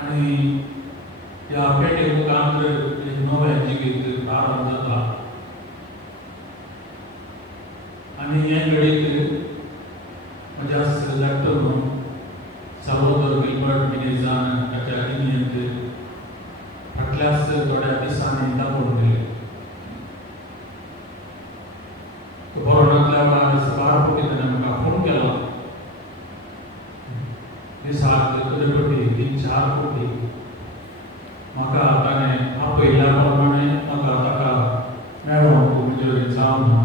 आणि या पेटेको काम नव्या जिवीत प्रारंभ जाता आणि हे घडीत म्हज्या लॅपटॉप सर्वोदर गिल्बर्ट मिनेजान ताच्या इनियंत फाटल्याच थोड्या दिसांनी दाखोवन दिले. बरो नासल्या वेळार 12 कोटी ताणें म्हाका फोन केलो दिसाक तुरे पटी 3-4 कोटी म्हाका ताणें आपयल्या प्रमाणे म्हाका ताका मेळोंक तुमचे जावना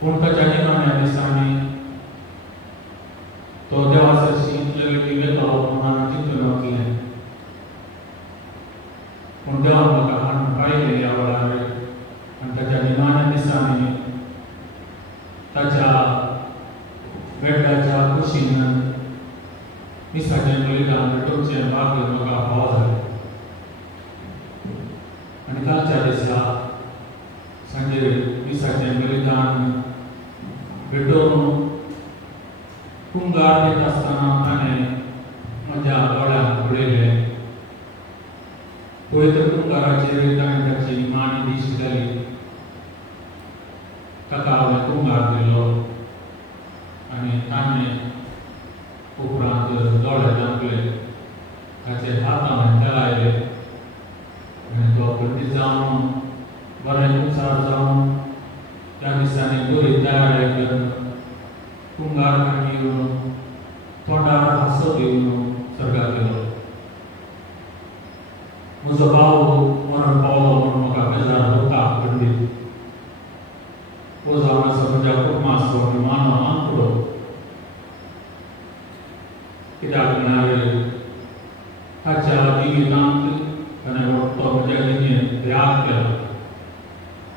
पूण ताच्या निमाण्या दिसांनी तो देवाचो इतले वेळी वेलो म्हणून हांवें चिंतून वतलें पूण देवान म्हाका हाडून पायलें ह्या वेळार आनी ताच्या निमाण्या दिसांनी ताच्या वेड्डाच्या कुशीन मिसाचें बलिदान भेटोवचें भाग्य म्हाका फावो जालें आनी कालच्या दिसा सांजे मिसाचें बलिदान भेटोवन कुंगार येत आसतना ताणें म्हज्या दोळ्यांक पळयलें पळयत कुंगाराचेर ताणें ताची निमाणी दिश्ट घाली ताका हांवें कुंगार दिलो आनी ताणें उपरांत दोळे धांपले ताचे हात हांवें तेलायले आनी तो पंडीत जावन बरें उसार जावन त्या दिसांनी बरी तयारी करून कुंगार घेवन तोंडार हांसो घेवन सर्गाक गेलो म्हजो भाव मरण पावलो म्हणून म्हाका बेजार जाता पंडीत हो जावन आसा म्हज्या कुटुंबाचो मानव आंकडो कित्याक म्हळ्यार ताच्या जिवितांत ताणें तो म्हज्या जिणेंत त्याग केलो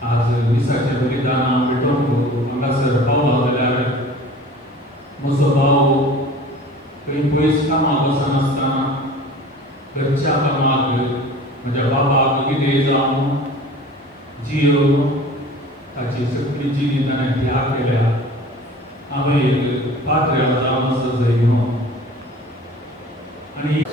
आज मिसाचें बलिदान हांव भेटोवंक हांगासर पावलो जाल्यार म्हजो भाव खंय पयस कामाक वचनासतना घरच्या कामाक म्हज्या बाबाक कितें जावन जियो ताची सगळी जिणी ताणें त्याग केल्या हांवें एक पात्र्या जावन आसा जय म्हणून आनी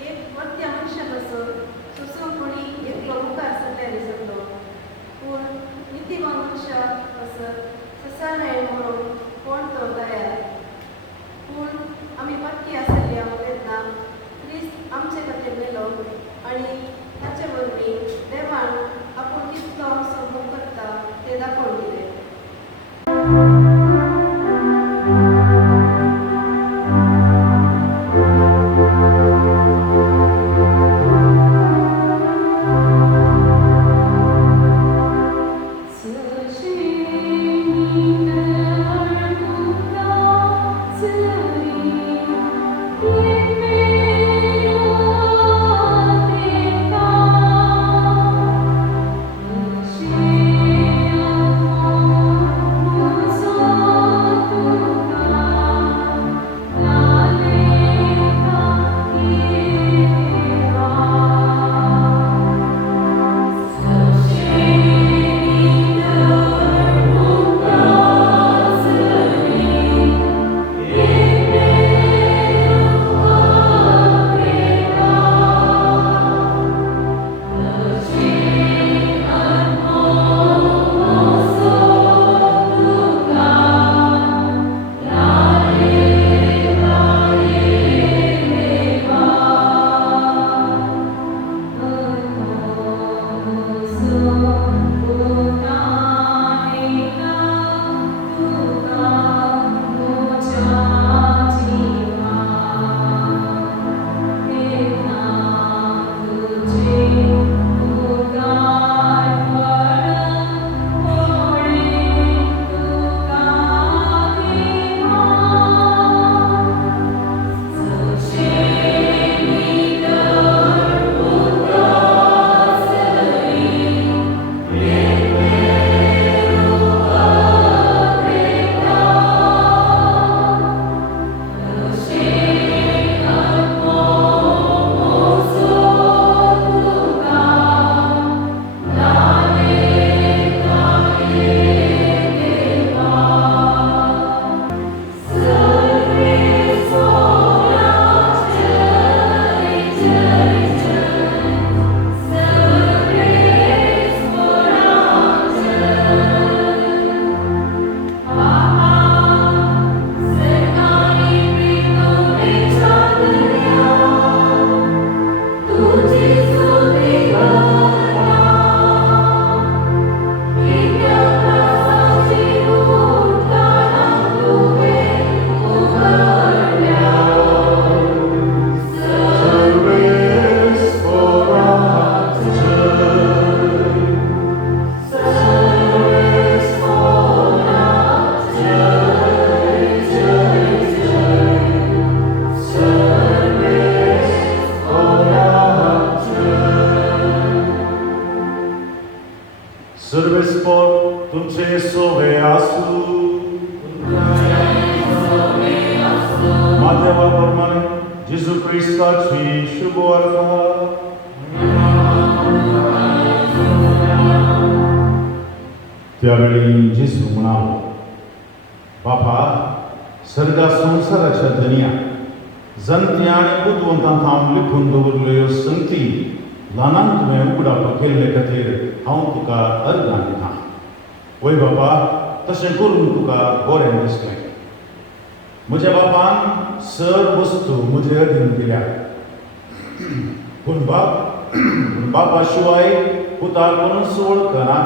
एक मध्य मनुष्य सर्वेस्पर तुमचे सोवे आसू माझ्या प्रमाणे जेजू ख्रिस्ताची शुभ वार्ता त्यावेळी जेजू म्हणालो, बापा, सर्गा संसाराच्या धन्या जंत्या आणि बुद्धवंतां हांव लिखून दवरल्यो संगती ल्हानांक तुवें उगडावपाक केल्ले खातीर हांव तुका अर्गां दितां. वय बापा, तशें करून तुका बरें दिसलें. म्हज्या बापान सर वस्तू म्हजे अधीन दिल्या, पूण बापा शिवाय पुताक कोणूच वळखना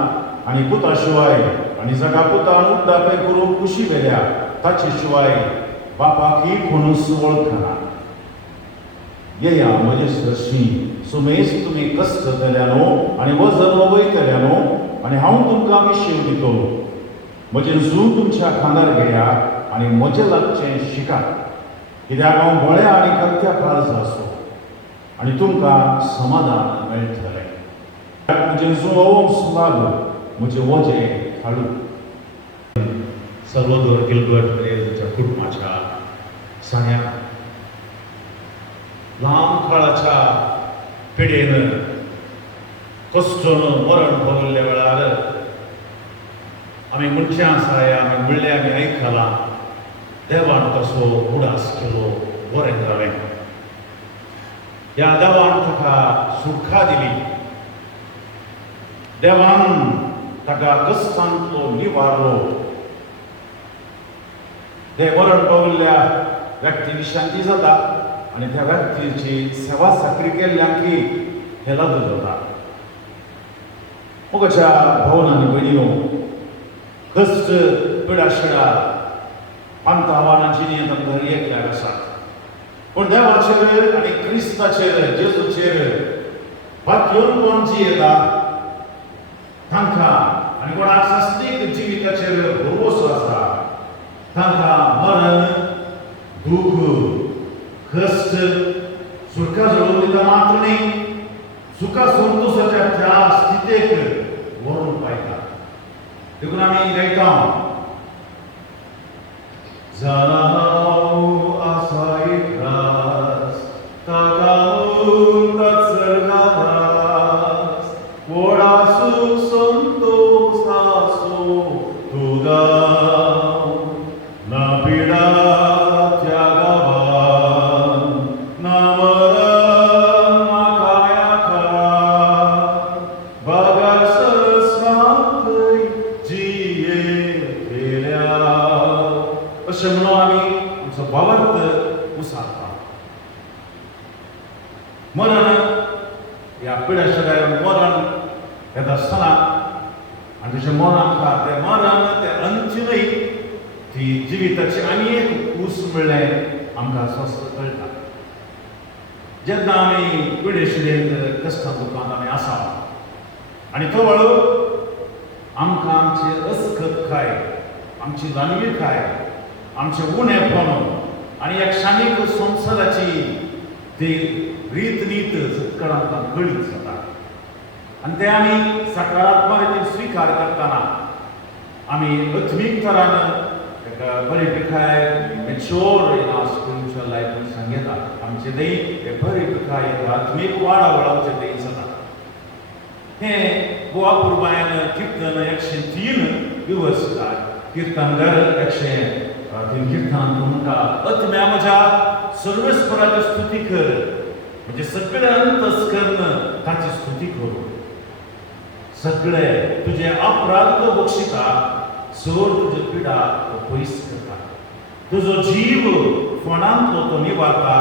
आनी पुता शिवाय आनी जाका पुतान उड्डापय करूंक कुशी वेल्या ताचे शिवाय बापाक ही कोणूच वळखना. येया म्हजे सरशी, सुमेज तुमी कश्ट केल्यानो आनी वजन वयतल्यानो आनी हांव तुमकां विशेव दितलो. म्हजें जू तुमच्या खांदार घेया आनी म्हजें लागचें शिका, कित्याक हांव बोळ्या आनी कत्या काळज आसो आनी तुमकां समाधान मेळटलें. म्हजें जू अवम सुवाग, म्हजें वजें हाडू. सर्वोदर गिलबर्ट परेलच्या कुटुंबाच्या सगळ्या लांब काळाच्या पिढयेन कश्टून मरण पावल्ल्या वेळार आमी मनशां आसाय, आमी म्हणलें, आमी आयकलां, देवान कसो उडास केलो, बरें जालें. ह्या देवान ताका सुखां दिली, देवान ताका कश्टांतलो निवारलो. ते मरण पावल्ल्या व्यक्ती विशांती जाता आनी त्या व्यक्तीची सेवा साकरी केल्ल्यांकी हे लागू जाता. मोगाच्या भावनांनी भयणीनो, कश्ट पिडाशिडा पांत आव्हानांची न्ही आमकां एकल्यार आसात, पूण देवाचेर आनी क्रिस्ताचेर जेजूचेर भात घेवन कोण जियेता तांकां आनी कोणाक शास्त्रीक जिविताचेर भरवोसो आसा तांकां मरण, दूख, कश्ट, सुखां जोडून दिता मात्र न्ही, सुखा संतोशाच्या त्या स्थितीक व्हरून पायता. देखून आमी गायता, जाणाव आसा एक रास ताका उरतात सर्गास, व्हडा सूख संतोष आसो तुगा, ना पिडा त्या गांवान, ना मरण ना कायाकार, बागार संस्कांतय जिये केल्या. अशें म्हणून आमी आमचो भावार्थ उसारता. मरण ह्या पिड्याशिवाय मरण येता आसतना आनी तुजें मन आमकां तें मरण तें अंतूनय ती जिविताची आनी एक ऊस म्हणलें आमकां स्वस्थ कळटा. जेन्ना आमी पिडेशिडेंत कश्टां दुखांत आमी आसा आनी तो वेळो आमकां आमची अस्खतकाय, आमची ल्हानविकाय, आमचें उणेपण आनी एक क्षणीक संवसाराची ती रीत नीत सत्कड आमकां कळीत जाता. आनी ते आमी सकारात्मक रितीन स्विकार करतना आमी अत्मीक तरान ताका बरी पिकाय mature in our spiritual life म्हूण सांगता. आमचे देही हे बरी पिकाय आत्मीक वाड आमचे देही जाता. हें गोवा पुरबायन किर्तन 103 दिवस किर्तनकार 103 किर्तनांत म्हणटा, अत्म्या म्हज्या सर्वेस्पराची स्तुती कर, म्हणजे सगळे अंतस्करण ताची स्तुती करूं. सगळे तुजे अपराध तो बक्षिता, चोर तुजे पिडा तो पयस करता, तुजो जीव फोंडांतलो तो निवारता,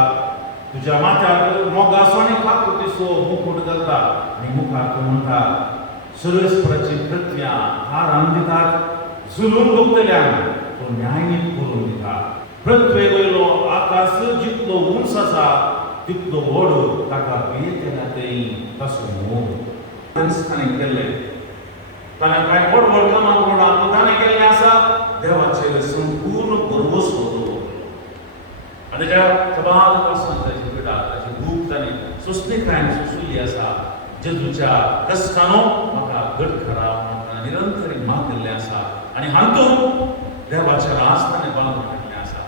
तुज्या माथ्यार मोगासो आनी काकुतीचो मुकुट घालता आनी मुखार तो म्हणटा, सर्वेस्पराची तत्व्यां हारान दितात, जुलून भोगतल्यांक तो न्यायनीत करून दिता. पृथ्वे वयलो आकाश जितलो उंच आसा तितलो व्हड ताका बेतेला तेई तसो मोग. ताणें केल्लें, ताणें कांय व्हड व्हड कामां करून ताणें केल्लें आसा देवाचेर संपूर्ण भरवोसो दवरलो. आनी त्या सबाल पासून ताची पिडा ताची भूक ताणें सुस्तीकायेन सोंसली आसा. जेजूच्या कश्टानो म्हाका घट करा, म्हाका निरंतर मागिल्लें आसा आनी हातूंत देवाच्या राजस्थाने बांदून हाडलें आसा.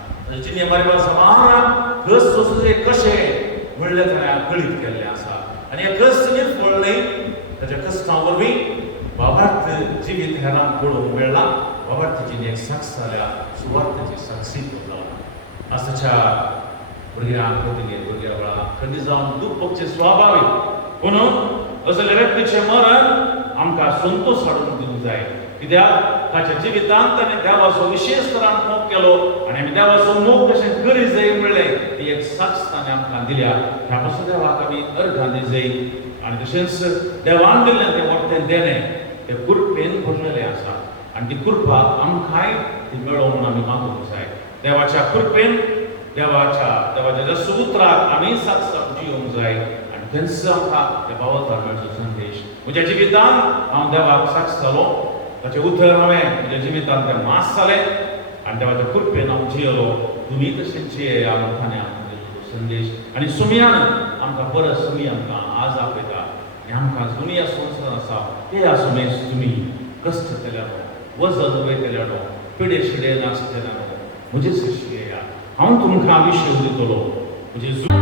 जिने बारीबार समाराक घस सोसूचे कशें म्हणलें ताणें कळीत केल्लें आसा आनी हे कस न्ही फोडलें ताच्या कश्टां वरवीं बाबार्थ जिवीत हेरांक पळोवंक मेळ्ळां. बाबार्थीची एक साक्ष जाल्या सुवार्थाची साक्षी जाल्या. आतांच्या भुरग्यांक भुरग्या वेळार कधी जावन दूख पक्षी स्वाभावीक पूण असले व्यक्तीचें मरण आमकां संतोश हाडून दिवंक जाय. कित्याक ताच्या जिवितांत ताणें देवाचो विशेष तरान मोग केलो आनी आमी देवाचो मोग कशें करी जाय म्हणलें ती एक साक्ष ताणें आमकां दिल्या. ह्या पासून देवाक आमी अर्घां दी जाय आनी तशेंच देवान दिल्लें तें वर्तें देणें तें कृपेन भरलेलें आसा आनी ती कृपा आमकांय ती मेळो म्हणून आमी मागूंक जाय. देवाच्या कृपेन देवाच्या सुत्राक आमी साक्ष जियोंक जाय आनी थंयच आमकां त्या भावधर्माचो संदेश. म्हज्या जिवितांत हांव देवाक साक्ष जालो. ताचें उतर हांवें म्हज्या जिवितांत तें मास जालें आनी देवाच्या कृपेन हांव जियेलो. तुमी तशें जियेया म्हणून ताणें आमकां दिलो संदेश. आनी सुमयान आमकां परत सुमी आमकां आज आपयता आनी आमकां जुनी संवसार आसा ते सुमेस तुमी कश्ट केल्यारो वजन वयतल्यारो पिडे शिडे नासतल्यारो म्हजे शिश्य येया. हांव तुमकां विशय दितलो म्हणजे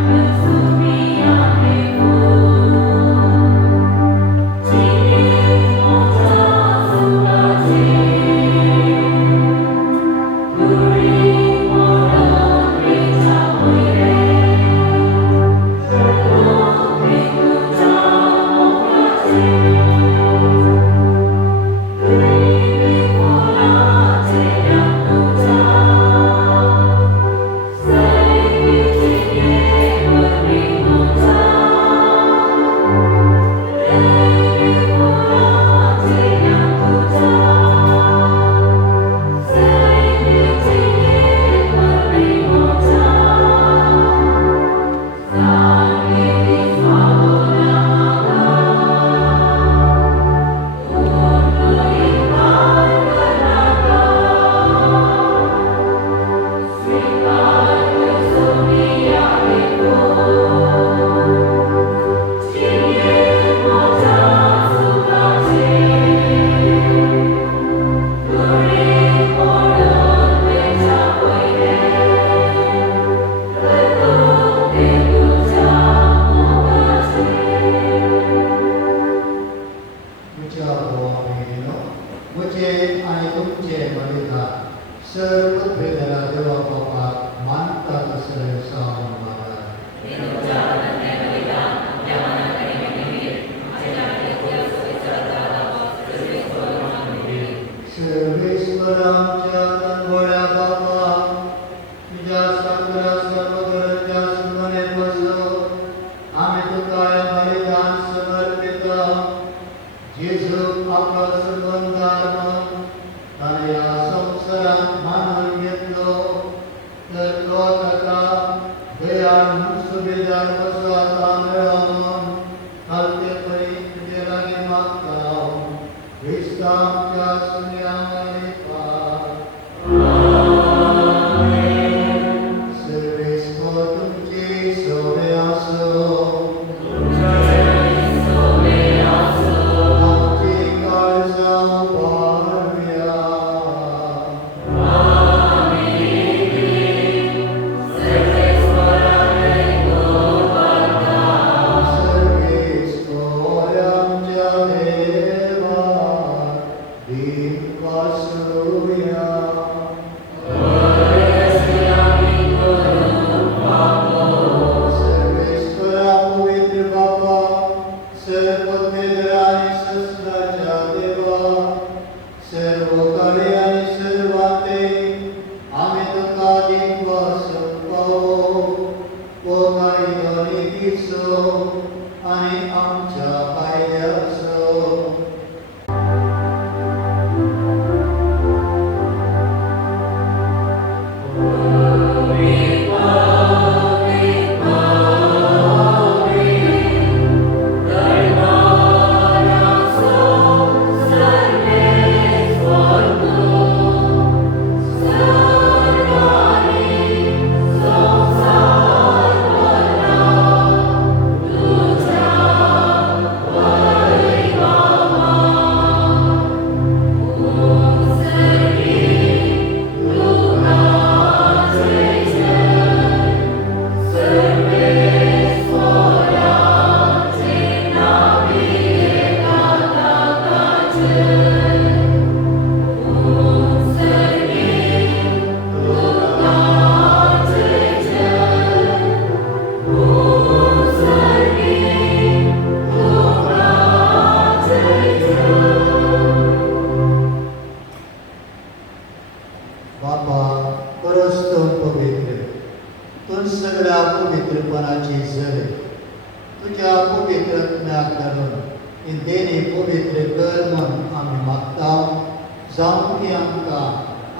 जावं की आमकां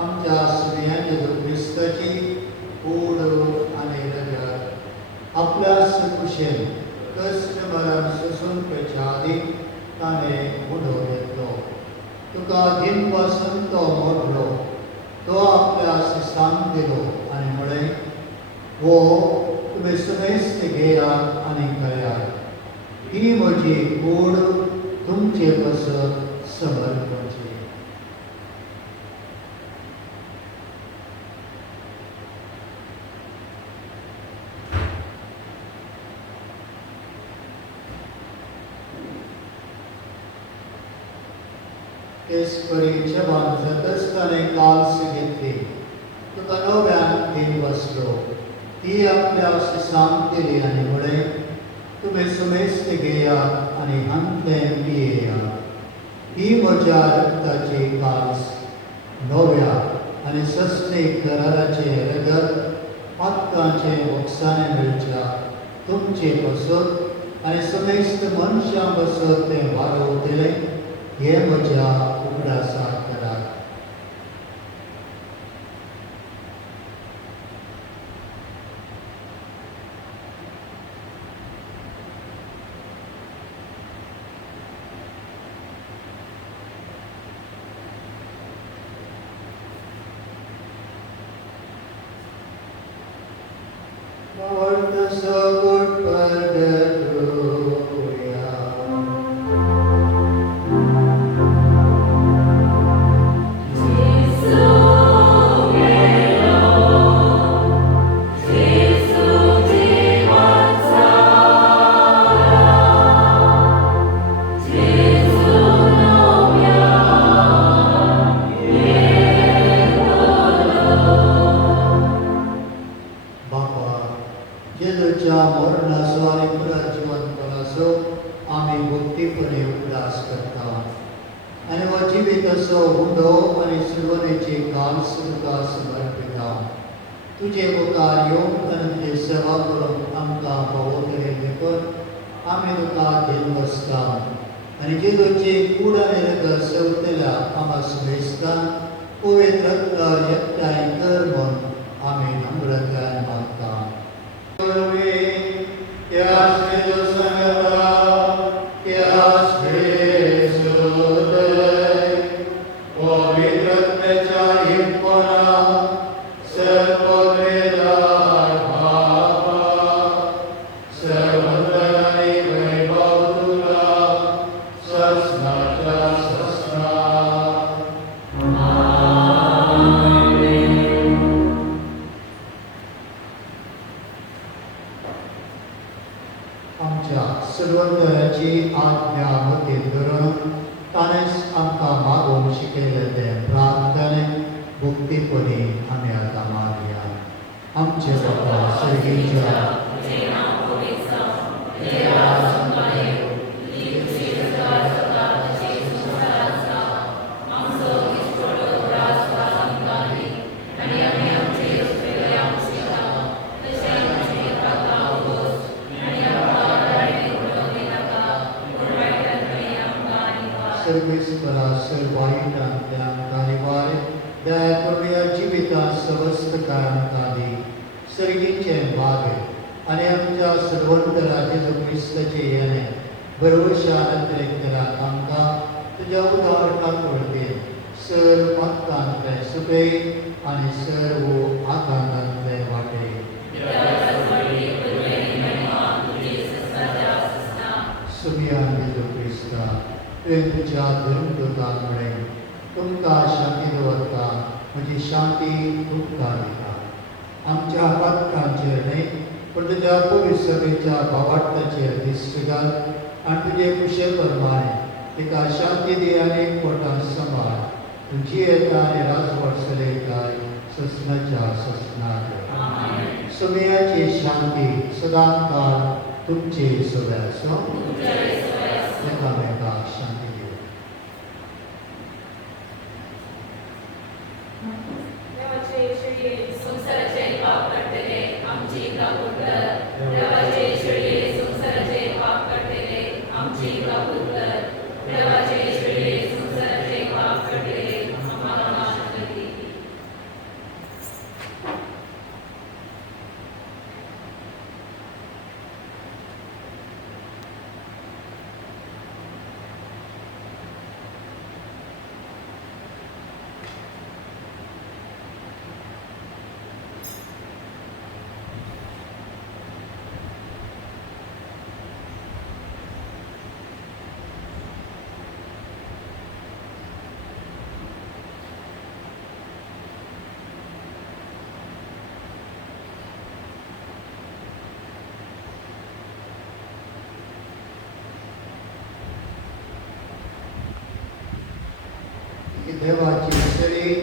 आमच्या सुर्यान जेजू क्रिस्ताची कूड आनी रगत आपल्या सुकुशेन कश्ट मरण सोसून पयच्या आदी ताणें उडोवन येतलो. तुका दिन पासून तो मोडलो, तो आपल्या शिसांक दिलो आनी म्हळें, वो तुमी सुमेस्त घेयात आनी खायात. ही म्हजी कूड तुमचे पासत समर्पणची. केसपरीच्या बांधतच ताणें काल्स घेतली. तुका नव्यान दिन बसलो. ती आपल्या शिसांक दिली आनी म्हळें, तुमी सुमेस्त घेयात आनी हांतलें पियेयात. ही म्हज्या रक्ताची काल्स, नव्या आनी सस्तेक कराराचें रगत पातकांचे वखसाणें मेळच्या तुमचे पासत आनी समेस्त मनशां पासत तें वाडोवतलें. हे म्हज्या उगडासाक करात. Lord, the so good जेजूच्या मरणाचो आनी पुनर्जीवनपणाचो आमी भक्तीपणे उगडास करता. आनी हो जिविताचो हुंडो आनी सुरवणेची काल्स तुका समर्पिता. तुजे मुखार येवन आनी तुजे सेवा करूंक आमकां पावतले देखून आमी तुका घेवन बसता. आनी जेजूची कूड आनी रगत सेवतल्या आम्हा सुमेस्तान पवित्र रक्त एकठांय कर म्हूण आमी नम्रताय मागता. आमच्या सर्वंतराची आज्ञा मतीन धरून ताणेंच आमकां मागोवंक शिकयलें तें प्रार्थने भक्तीपणी आमी आतां मागया. आमचे बाबा सर्गीच्या सर्वेश्वरा सर्वायुधांतल्यान कारिवार दया करून ह्या जिवितांत समस्त काळांताली सर्गीचे भागे आनी आमच्या सर्वंतरा जेजू क्रिस्ताचे येणे भरवशान कराक आमकां तुज्या उदारणाक वळखी सर मत्तांतले सुपे आनी सर्व आकांतांतले वाटे. सुमियान जेजू क्रिस्ता तुवें तुज्या धर्मदूतांमुळे तुमकां शांती दवरता. म्हजी शांती तुमकां दिता. आमच्या पातकांचेर न्हय पूण तुज्या पवित्र सभेच्या भावार्थाचेर दिश्ट घाल आनी तुजे कुशे प्रमाणे तिका शांती दी आनी पोटां सांबाळ. तुजी येता आनी राजवट चलयताय ससनाच्या ससनाक. सुमियाची शांती सदां काळ तुमचे सगळ्याचो एकामेकाक शांती दिवं. देवाचे शेळये संसाराचे पाप काडटले आमची काकूट कर. देवाचे शेळये संसाराचे पाप काडटले आमची काकूट कर. देवाचे शेळये संसाराचे पाप काडटले की देवाची शेळी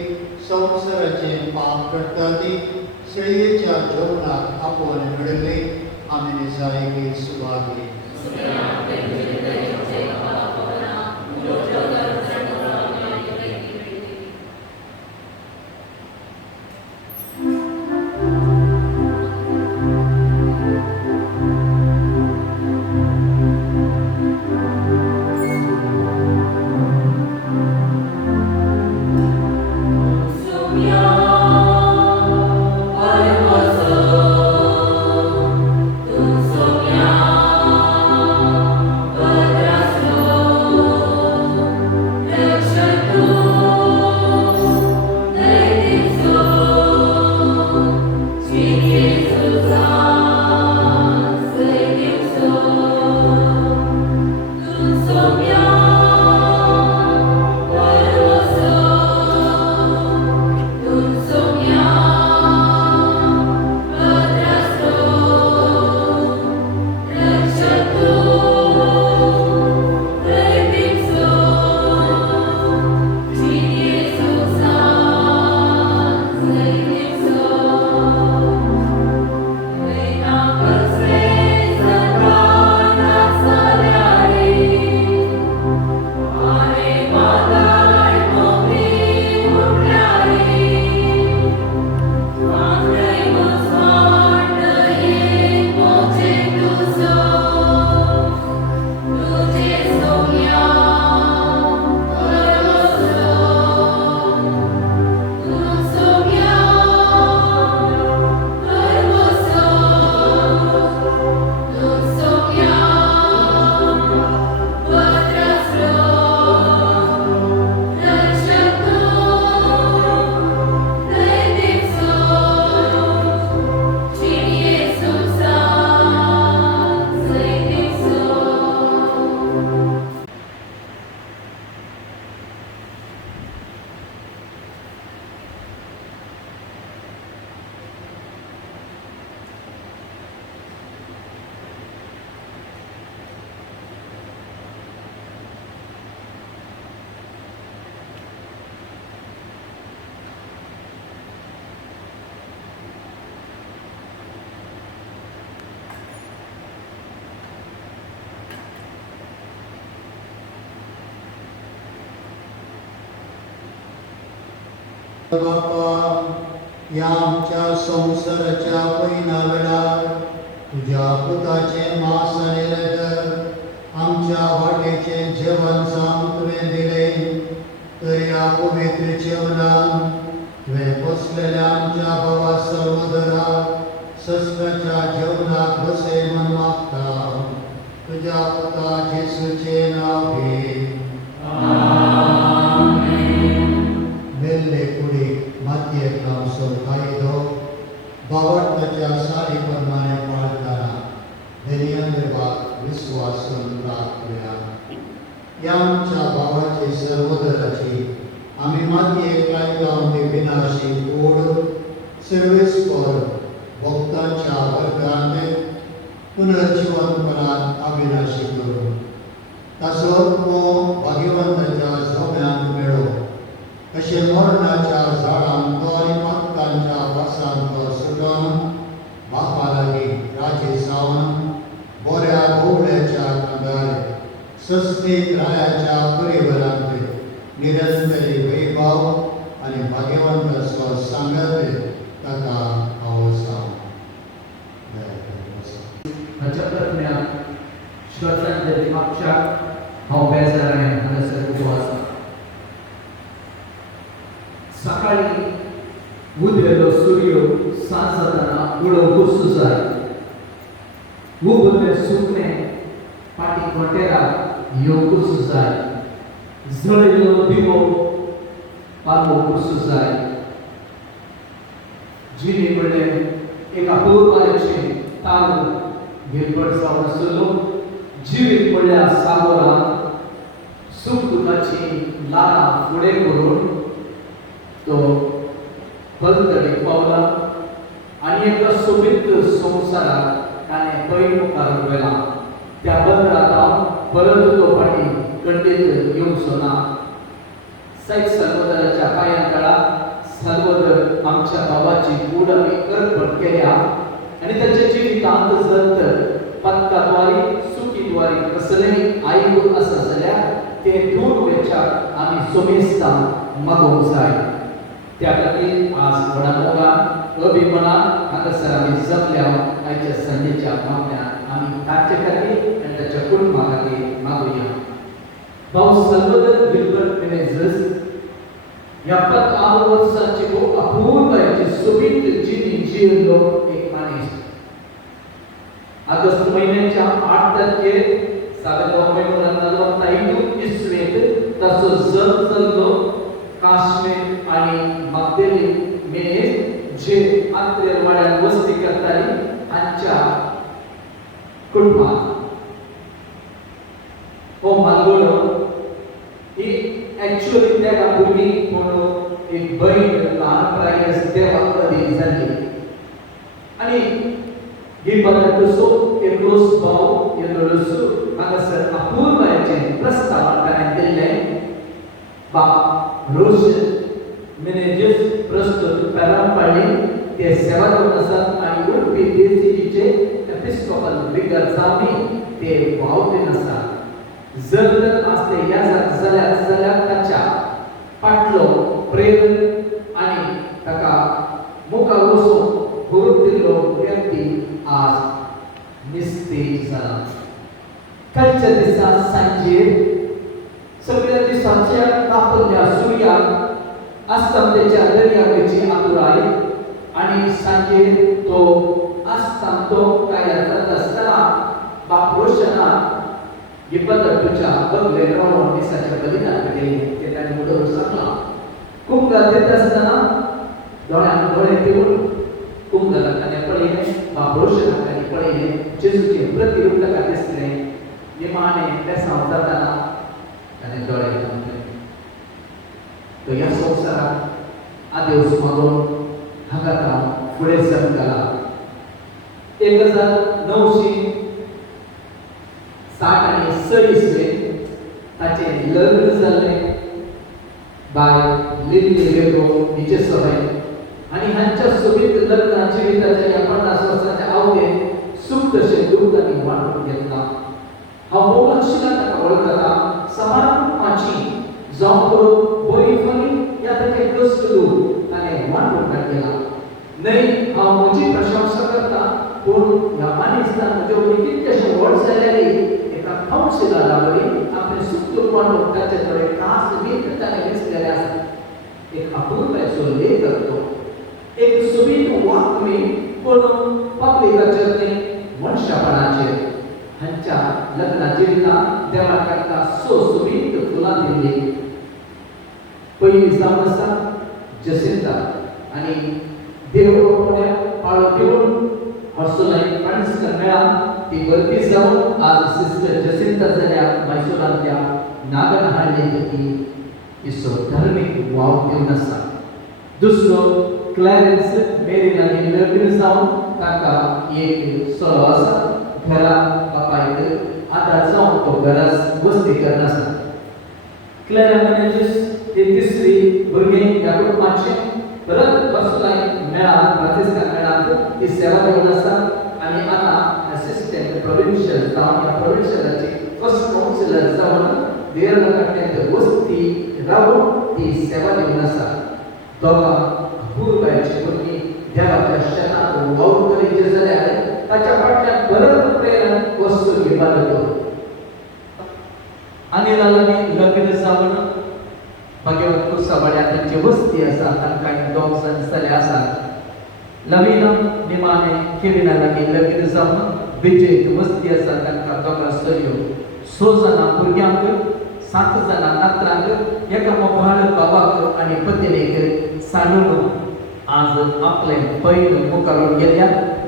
संवसाराचे पाप करता ती शेळयेच्या जेवणाक आपोवन मिळले आमी निसायकी सुभागी बापा या आमच्या संसाराच्या पहिल्या वेळार तुझ्या पुताचे मांस आनी लेकर आमच्या वाटेचे जेवण जावन तुवें दिलें तर या पवित्र जेवणान तुवें बसलेल्या आमच्या भावा सहोदराक सस्काच्या जेवणाक बसय म्हूण मागता तुझ्या पुता जेसूचे नांव घे मेल्ले कुडीक मातयेक लावसो कायदो बावटाच्या साडी प्रमाणे पाळतना देनियांदेवाक विश्वास करून प्रार्थना या आमच्या भावाचे सहोदराची आम्ही मातयेक लायलावन ती विनाशी कूड सर्वेस्पर भक्तांच्या वर्गांत पुनर्जीवनपणात अविनाशी करून ताचो भाग्यवंताच्या झोम्यांत मेळो अशे मरणाच्या झाडांत तो आनी मातकांच्या वासान तो सुटोन बापा लागीं राजे सावन बऱ्या भोवड्याच्या कांदार सस्तीक रायाच्या परिवारांत निरंतरी वैभव आनी भाग्यवंत स्व सांगत ताका हांव सांग हाच्या प्रज्ञा श्वासांच्या दिमागच्या हांव बेजारांय हांगासर उबो आसा सकाळी उदेलो सूर्य सांज जाताना उडो घुसू जाय उबुल्ले सुकणे पाटी कोटेराक येवंकूच जाय जळिल्लो दिवो पालवंकूच जाय जिणे म्हणलें एका पोरबायेचें तारू घेरपड जावन आसलो जिवीत म्हणल्यार सागरांत सूख दुखाची लारां फुडें करून तो बंदडीक पावला आनी एका सोबीत संवसाराक ताणें पयर मुखार व्हेला त्या बंदरांत परत तो फाटीं कंडीत येवचो ना साईड सल्वदराच्या पायांतळा सल्वदर आमच्या बाबाची कूड आमी अर्पण केल्या आणि त्याच्या जिवितांत जर तर पत्काद्वारे सुखीद्वारे कसलेय आयूक आसा जाल्यार ते दोन वेळाक आमी सोमेस्तां मागोवंक जाय. त्या खातीर आज व्हडा मोगान अभिमानान हांगासर आमी जमल्या आयच्या संडेच्या मागण्यांत आमी ताचे खातीर आनी ताच्या कुटुंबा खातीर मागुया. भाऊ सल्वदर विल्बर मेनेझेस ह्या 58 वर्सांची खूब अपूर्व सोबीत जिणी जियलो एक मनीस. ऑगस्ट महिन्याच्या 8 तारखेर 1995 इसवेत ताचो जल्म जाल्लो काश्मीर आणि मगदली मेनेझ जे आंत्रेल वाड्यात वस्ती करताली हांच्या कुटुंबात हो मालगोडो ही एक्चुअली त्या भुरगी म्हणून एक बहीण ल्हानपणायस देवाक अधीन जाल्ली आणि ही बदलसो एकलोस भाव येलोसो हांगासर अपूर्वाचे प्रस्ताव ताणें दिल्लें बा रोशन मेनेझेस प्रस्तुत पेरांपाळी ते सेवा करत आसात आनी उडपी देसिचे एपिस्कोपल विकार जावनी ते वावतेन आसात. जर तर आसते ह्या जाल्यार ताच्या फाटलो प्रेम आनी ताका मुखार वचून व्हरून दिल्लो व्यक्ती आज निस्तेज जाला. कालच्या दिसा सांजेर सगळ्या दिसाच्या तापल्या सुर्याक आस्तंतेच्या दर्यावेची आतुराय आनी सांजेर तो आस्तंतो तयार जाता आसतना बाप रोशनान इपदटूच्या बगले रावण दिसाच्या बलिदान केले ते ताणें उडोवन सांगलां. कुंभगार दिता आसतना दोळ्यान दोळे दिवन कुंभगाराक ताणें पळयलें बाप रोशनाक ताणें पळयलें जेजूचे प्रतिरूप ताका दिसलें. निमाणें बेसांव जाताना ताणें दोळे घातले. तो ह्या संवसाराक आदेवस मागून हांगा तांव फुडें सरतला. 1960 इसवेन ताचें लग्न जाल्लें बाय लिली वेगो हिचे सवय आनी हांच्या सोबीत लग्न जिविताच्या ह्या 50 वर्सांच्या आवडे सुख तशें दूख तांणी वांटून घेतलां. हांव भोव लागशिल्ल्यान ताका वळखता समारंभाची जावं करून बरी फली या ताचे कश्ट दूख ताणें वांटून काडलेला. न्हय हांव म्हजी प्रशंसा करता पूण ह्या मानिस्तान म्हजे वडील कितलेशे व्हड जाल्यारय एका कावन्सिलरा लागीं आपलें सुख दूख वांटून ताचे कडेन कास वीत ताणें दिसलेले आसा. एक अपूर्वसो लेख करतो एक सुबीत वाक्मी पूण पब्लिकाचेर न्हय मनशापणाचेर. हांच्या लग्ना जिवितांत देवान तांकां सुबीत फुलां दिल्लीं. पयलीं जावन आसा जसिंता आनी देव कोण्या पाळो दिवन हर्सुलाई फ्रांसिस्कन मेळान ती भरती जावन आज सिस्टर जसिंता जाल्या मैसूरांतल्या नागनहाळ्ळी ती इसो धार्मीक वाव दिवन आसा. दुसरो क्लॅरेन्स मेरी लागीं लग्न जावन ताका एक चलो आसा. घरा बापायक आदार जावन तो घरांत वस्ती करना आसा. क्लॅरा मेनेझेस ही तिसरी भुरगें ह्या कुटुंबाचें परत हर्सुलाई मेळान फ्रांसिस्कन मेळांत ती सेवा दिवन आसा आनी आतां असिस्टंट प्रोविन्शियल जावन ह्या प्रोविन्शियलाची फर्स्ट कावन्सिलर जावन देर लोकांक वस्ती रावून ती सेवा दिवन आसा. दोगां अपूर्वाची भुरगीं देवाच्या शेतांत वावर करीचे जाल्यार ताच्या फाटल्यान परत प्रेरण वस्तू घेवपाक लागलो. आनी लागीं लग्न जावन भगवत कुसावाड्यात तांची वस्ती आसा तांकां 2 जाण चले आसात. लविना निमाणे किरिना लागीं लग्न जावन बिजेक वस्ती आसा तांकां 2 चलयो. 6 जाणां भुरग्यांक 7 जाणां नातरांक एका मोबायल बाबाक आनी पत्नीक सांडून आज आपलें पैन मुखार गेल्या.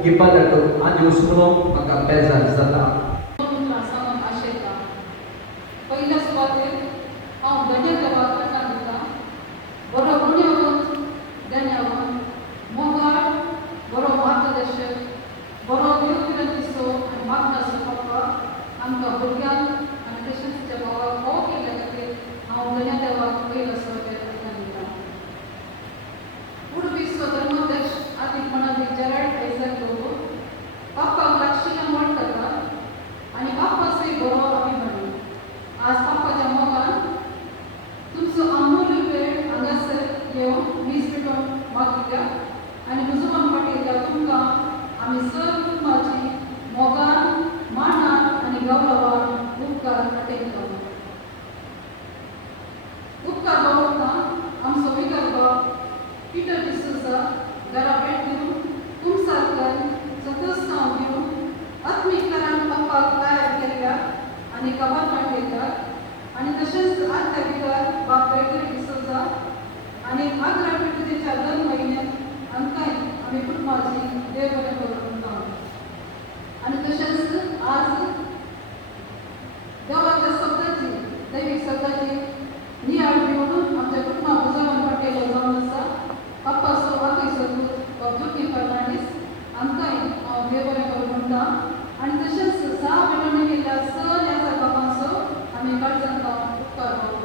इबादत आदिवस म्हणून म्हाका बेजार जाता. पहिल्या सुवातेर हांव गड्या देवाक सांगता बरो गुण्यावंत धन्यवाद मोगाळ बरो मार्गदर्शक बरो योग्य दिसो आनी मागनासो पप्पा आमकां भुरग्यांक आनी तशेंच त्या भावाक हो केल्ल्या खातीर हांव गड्या देवाक पयलो सर आनी मुजमान पाटयल्या तुमकां आमी सर्व कुटुंबाची मोगान मानान आनी गौरवान उपकार आटयता. उपकार बाबा आमचो विकार पीटर डिसूजा घरा भेट दिवन तुमसारकर चतुर्सांव दिवन आत्मिकारान पप्पाक तयार केल्या आनी कबार पाटयतात आनी तशेंच आदल्या विकार बाब ग्रेगरी डिसूजा आनी आग्रा पिटुदेच्या दर म्हयन्यात आमकांय आमी कुटुंबाची देव बरें करून म्हणटा. आनी तशेंच आज देवाच्या शब्दाची दैवीक शब्दाची नियाळ घेवन आमच्या कुटुंबाक उजवान पाटयलो जावन आसा. पप्पा सो वाकय सदूत दुर्गी फर्नांडीस आमकांय हांव देव बरें करून म्हणटा. आनी तशेंच सा मेळोवन गेल्या सगळ्या बाबांचो आमी काळजान पावन उपकार करता.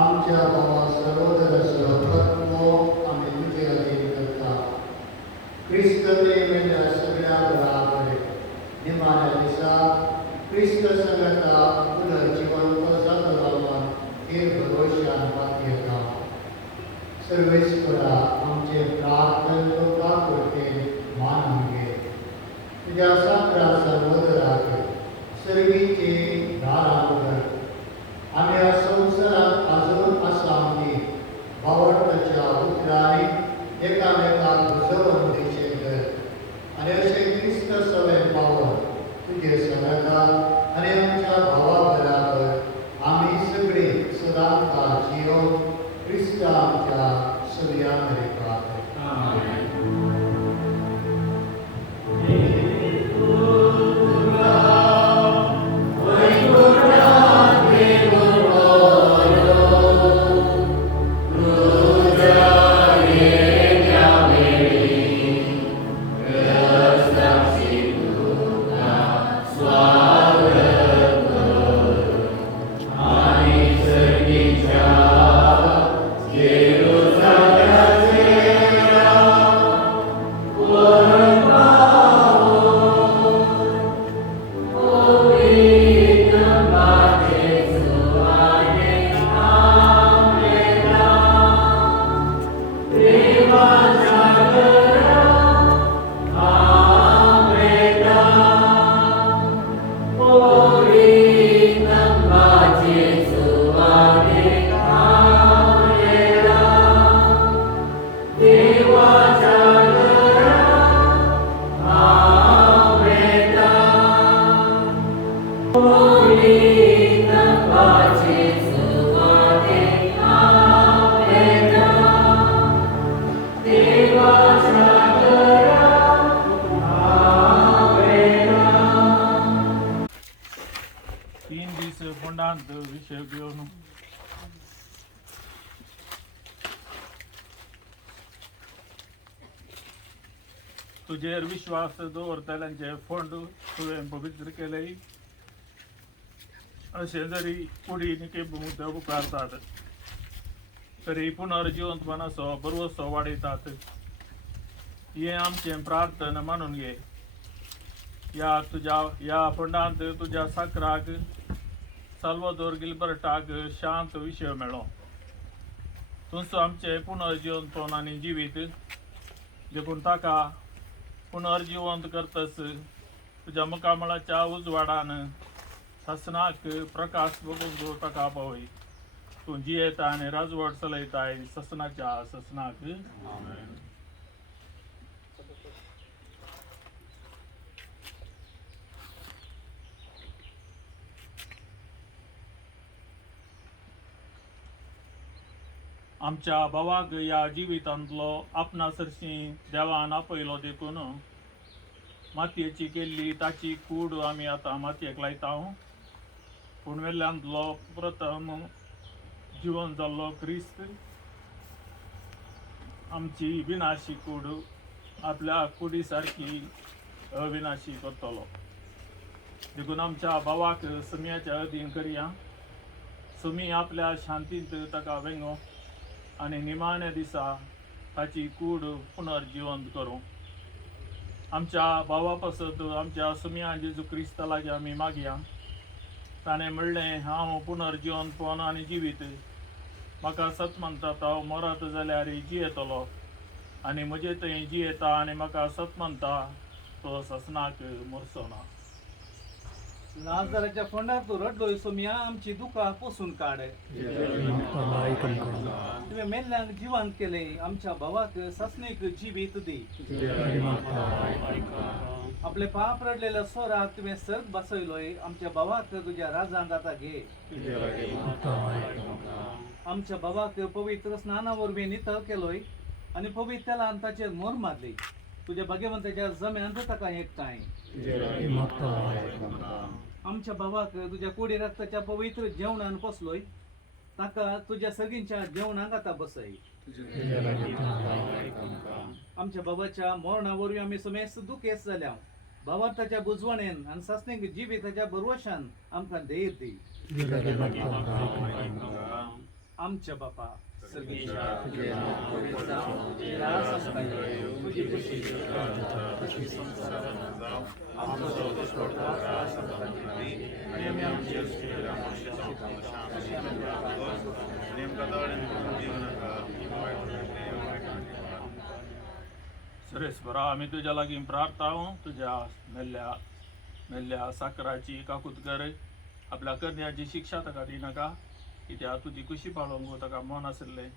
आमच्या बाबा सर्वोदराचो आत्मो आमी तुजे अधीन करता. क्रिस्त मेल्या सगळ्या बराबर निमाण्या दिसा क्रिस्त संगता पुनर्जिवंत जाता जावन हेर भरोशान पाती येता. सर्वेस्परा आमचे प्रार्थन लोका करते मान घे. तुज्या साकरा सर्वोदराक सर्वीचे दारां उगड. आमी ह्या संवसारांत आजून आसा आमी भावंडाच्या उतरांनी एकामेकाक बुजवून दिशेन कर. आनी अशें क्रिस्त सवें पावन तुजे समेता आनी आमच्या भावा बराबर आमी सगळीं सदांकाळ जियोन क्रिस्त आमच्या सव्या मेरेका. पंडांत विषय घेवन तुजेर विश्वास दवरतल्यांचे फंड तुवें पवित्र केले अशें जरी कुडी निके मुद्दे उकारतात तरी पुनर्जिवंतपणाचो बरोसो वाडयतात हे आमचें प्रार्थन मानून घे या फंडांत तुज्या साकराक साल्वादोर गिल्बर्टाक शांत विषय मेळ्ळो तुमचो आमचें पुनर्जिवंतपण आनी जिवीत देखून ताका पुनर्जिवंत करतस तुज्या मुखामळाच्या उजवाडान शासनाक प्रकाश बगूंक ताका पावय तूं जियेता आनी राजवट चलयताय ससनाच्या ससनाक आमच्या भावाक या जिवितांतलो आपणा सरशी देवान आपयलो देखून मातयेची केल्ली ताची कूड आमी आतां मातयेक लायता पूण वेल्ल्यांतलो प्रथम जिवन जाल्लो क्रिस्त आमची विनाशी कूड आपल्या कुडी सारकी अविनाशी करतलो देखून आमच्या भावाक समियाच्या अधीन करया समी आपल्या शांतींत ताका वेंगो आनी निमाण्या दिसा ताची कूड पुनर्जिवंत करूं आमच्या भावा पासत आमच्या समिया जेजू क्रिस्ता लागीं आमी मागया ताणें म्हणलें हांव पुनर्जिवंतपण आनी जिवीत म्हाका सत म्हणटा हांव मरत जाल्यार जियेतलो आनी म्हजे थंय जियेता आनी म्हाका सत म्हणटा तो ससनाक मरचो ना लाजाराच्या फंडार तूं रडलोय सोमिया आमची दुकां पुसून काड तुवें मेल्ल्यांक जिवंत केले आमच्या भावाक ससनीक जिवीत दी आपले पाप रडलेल्या स्वराक तुवें सर्ग बसयलोय आमच्या भावाक तुज्या राजांत आतां घे आमच्या भावाक पवित्र स्नाना वरवीं नितळ केलोय आनी पवित्र तेलान ताचेर मोर मारली तुज्या भाग्यवंताच्या जम्यांत ताका एकठांय आमच्या भावाक तुज्या कोडी रक्ताच्या पवित्र जेवणान पोसलोय ताका तुज्या सगळींच्या जेवणाक आतां बसय आमच्या बाबाच्या मरणा वरवीं आमी समेस्त दुखेस जाल्या भावार्थाच्या बुजवणेन आनी ससनीक जिविताच्या बरवशान आमकां धैर्य दी आमच्या बापा सुरेश्वरा आमी तुज्या लागीं प्रार्थना तुज्या मेल्ल्या साकराची काकूत कर आपल्या करण्याची शिक्षा ताका दिनाका कित्याक तुजी कुशी पाळोवंक ताका मन आशिल्लें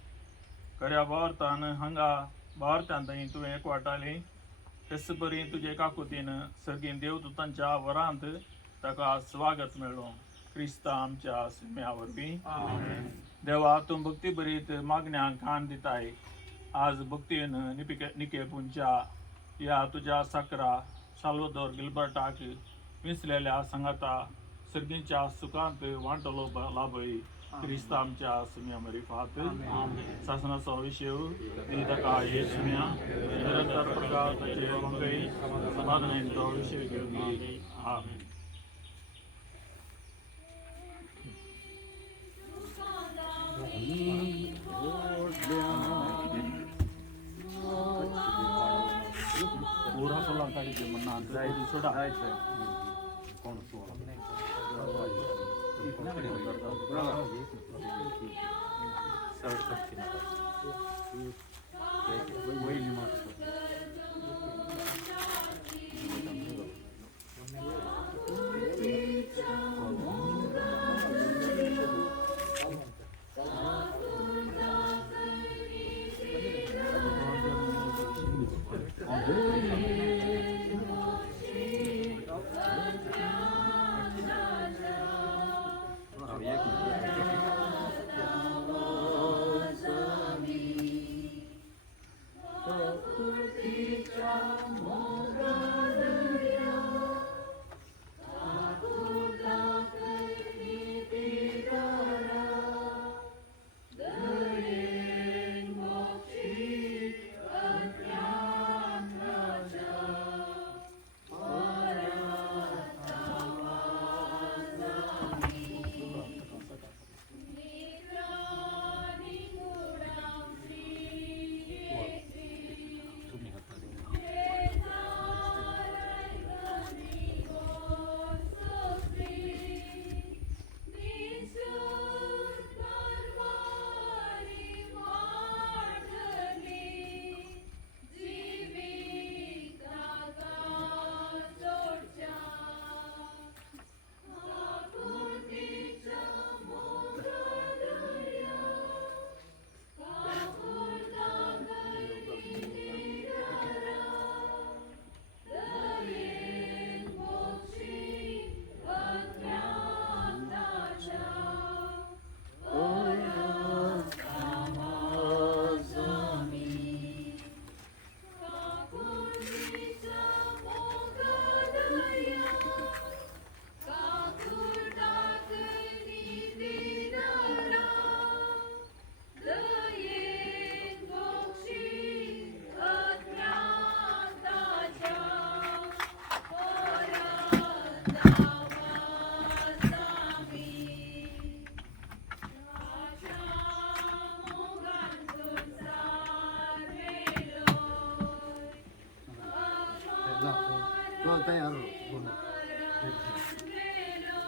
खऱ्या भावार्थान हांगा भावार्थ्यान थंय तुवें एकवाटाली तेच बरी तुजे काकुतीन सर्गीन देवदूतांच्या वरांत ताका स्वागत मेळ्ळो क्रिस्ता आमच्या सिम्या वरवीं देवा तूं भक्ती बरीत मागण्यांक कान दिताय आज भक्तीन निकेपूंच्या या तुज्या साकरा साल्वादोर गिल्बर्टाक विसलेल्या संगाता सर्गींच्या सुखांत वांटलो लाभय क्रिस्ता आमच्या सुम्या मरिफात शासनाचो विषय ती ताका हे सुम्या निरंतर प्रकार ताचे वंगई समाधानाचो विषय घेवनी आमेन पूरा सोला काढीचे म्हणणं जायची सोडा कोण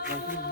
Oh,